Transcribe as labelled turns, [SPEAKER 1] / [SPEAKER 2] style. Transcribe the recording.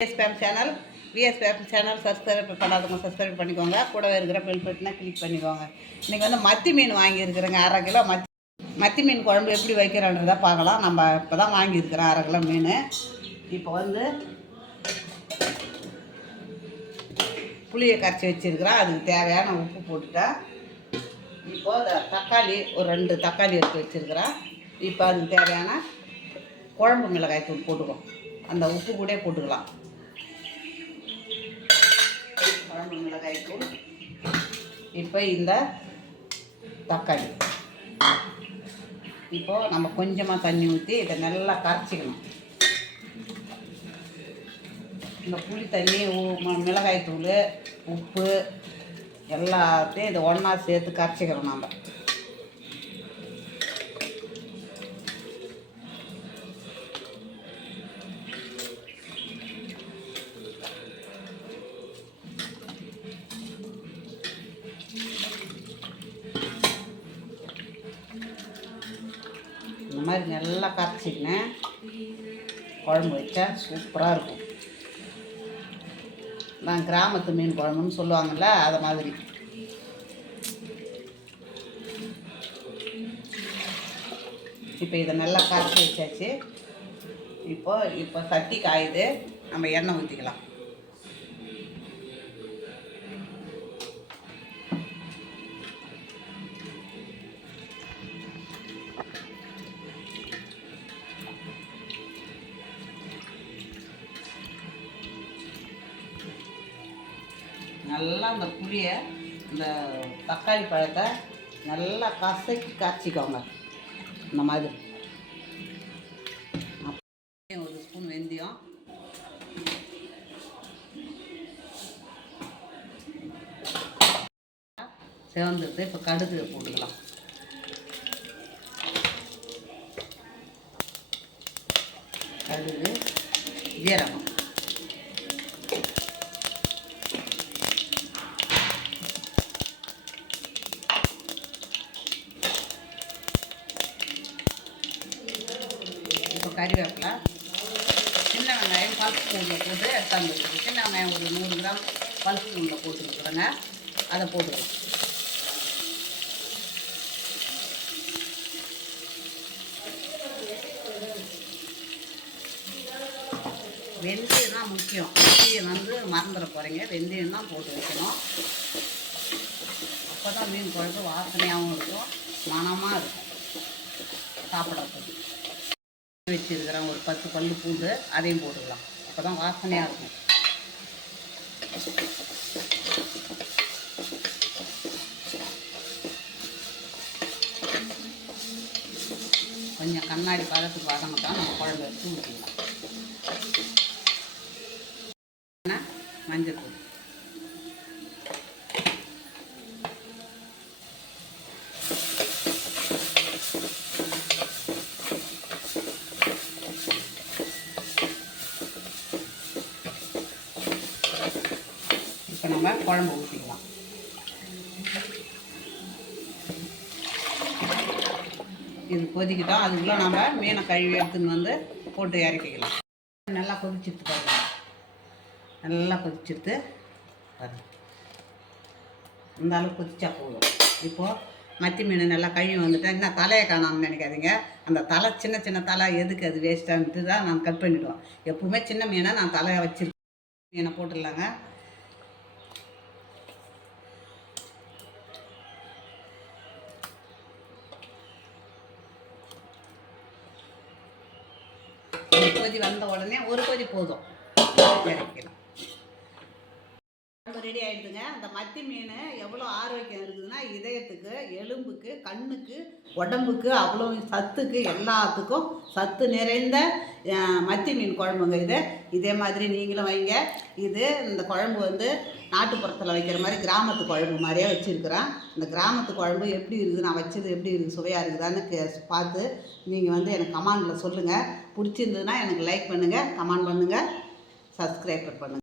[SPEAKER 1] VSPM channel VSPM channel subscribe பண்ணாதவங்க subscribe பண்ணிக்கோங்க. கூடவே இருக்கிற பெல் பட்டினா கிளிக் பண்ணிக்கோங்க. இன்றைக்கி வந்து மத்தி மீன் வாங்கியிருக்கிறேங்க. அரை கிலோ மத்தி மத்தி மீன் குழம்பு எப்படி வைக்கிறோன்றதை பார்க்கலாம். நம்ம இப்போ தான் வாங்கியிருக்கிறோம் அரை கிலோ மீன். இப்போ வந்து புளியை கரைச்சி வச்சுருக்கிறேன். அதுக்கு தேவையான உப்பு போட்டுட்டேன். இப்போ தக்காளி ஒரு ரெண்டு தக்காளி எடுத்து வச்சுருக்கிறேன். இப்போ அதுக்கு தேவையான குழம்பு மிளகாய் தூள் போட்டுக்கோ. அந்த உப்பு கூட போட்டுக்கலாம். குழம்பு மிளகாய் தூள். இப்போ இந்த தக்காளி. இப்போ நம்ம கொஞ்சமாக தண்ணி ஊற்றி இதை நல்லா கரைச்சிக்கணும். இந்த புளி தண்ணி மிளகாய் தூள் உப்பு எல்லாத்தையும் இதை ஒன்றா சேர்த்து கரைச்சிக்கிறோம் நம்ம மாதிரி நல்லா கரைச்சிக்கினேன் குழம்பு வச்சா சூப்பராக இருக்கும். நான் கிராமத்து மீன் குழம்புன்னு சொல்லுவாங்கள்ல அதை மாதிரி. இப்போ இதை நல்லா கரைச்சி வச்சாச்சு. இப்போ இப்போ சட்டி காயுது நம்ம எண்ணெய் ஊற்றிக்கலாம் நல்லா அந்த புளியை இந்த தக்காளி பழத்தை நல்லா கசக்கி காய்ச்சிக்கோங்க. இந்த மாதிரி. ஒரு ஸ்பூன் வெந்தயம். சிவந்துட்டு இப்போ கடுகு போட்டுக்கலாம். கடுகு ஜீரகம். கறிவேப்பிலை சின்ன வெங்காயம் பல்ஸ் ஸ்பூனில் போட்டு எடுத்தாந்து வச்சுருக்கோம் சின்ன வெங்காயம் ஒரு நூறு கிராம் பல்ஸ் ஸ்பூனில் போட்டுருக்குறேங்க அதை போட்டுருவோம் வெந்தயம் தான் முக்கியம். வெந்தயம் வந்து மறந்துட போகிறீங்க வெந்தயம் தான் போட்டு வைக்கணும். அப்போ தான் மீன் குழம்பு வாசனையாகவும் இருக்கும். மனமாக இருக்கும். சாப்பிடறதுக்கு. வச்சுருக்கிறேன். ஒரு பத்து பல்லு பூண்டு அதையும் போட்டுக்கலாம். அப்போ தான் வாசனையாக இருக்கும். கொஞ்சம் கண்ணாடி பதத்துக்கு வதங்கிட்டா நம்ம குழம்பு எடுத்து ஊற்றிக்கலாம் மஞ்சள் தூள் இப்போ நம்ம குழம்பு ஊற்றிக்கலாம் இது கொதிக்கிட்டோம். அதுக்குள்ளே நம்ம மீனை கழுவி எடுத்துன்னு வந்து போட்டு இறக்கிக்கலாம். நல்லா கொதிச்சிட்டு பாருங்க. நல்லா கொதிச்சிட்டு பாருங்க. இந்த அளவுக்கு கொதிச்சா போதும். இப்போது மத்தி மீன் நல்லா கழுவி வந்துட்டேன் என்ன தலையை காணாமல் நினைக்காதீங்க. அந்த தலை சின்ன சின்ன தலை எதுக்கு அது வேஸ்ட்டான்ட்டு தான் நான் கட் பண்ணிவிடுவோம் எப்பவுமே சின்ன மீனை நான் தலையை வச்சிருக்கேன். மீனை போட்டுடலாங்க ஒரு கொதி வந்த உடனே ஒரு கொதி போதும். இறக்கிக்கலாம் ரெடி ஆயிடுதுங்க. அந்த மத்தி மீன் எவ்வளோ ஆரோக்கியம் இருக்குதுன்னா இதயத்துக்கு எலும்புக்கு கண்ணுக்கு உடம்புக்கு அவ்வளோ சத்துக்கு எல்லாத்துக்கும் சத்து நிறைந்த மத்தி மீன் குழம்புங்க இது. இதே மாதிரி நீங்களும் வைங்க. இது இந்த குழம்பு வந்து நாட்டுப்புறத்தில் வைக்கிற மாதிரி கிராமத்து குழம்பு மாதிரியே வச்சுருக்கிறேன். இந்த கிராமத்து குழம்பு எப்படி இருக்குது நான் வச்சது எப்படி இருக்குது சுவையாக இருக்குதான்னு கே பார்த்து நீங்கள் வந்து எனக்கு கமாண்டில் சொல்லுங்கள் பிடிச்சிருந்ததுன்னா எனக்கு லைக் பண்ணுங்கள் கமெண்ட் பண்ணுங்கள் சப்ஸ்கிரைபர் பண்ணுங்கள்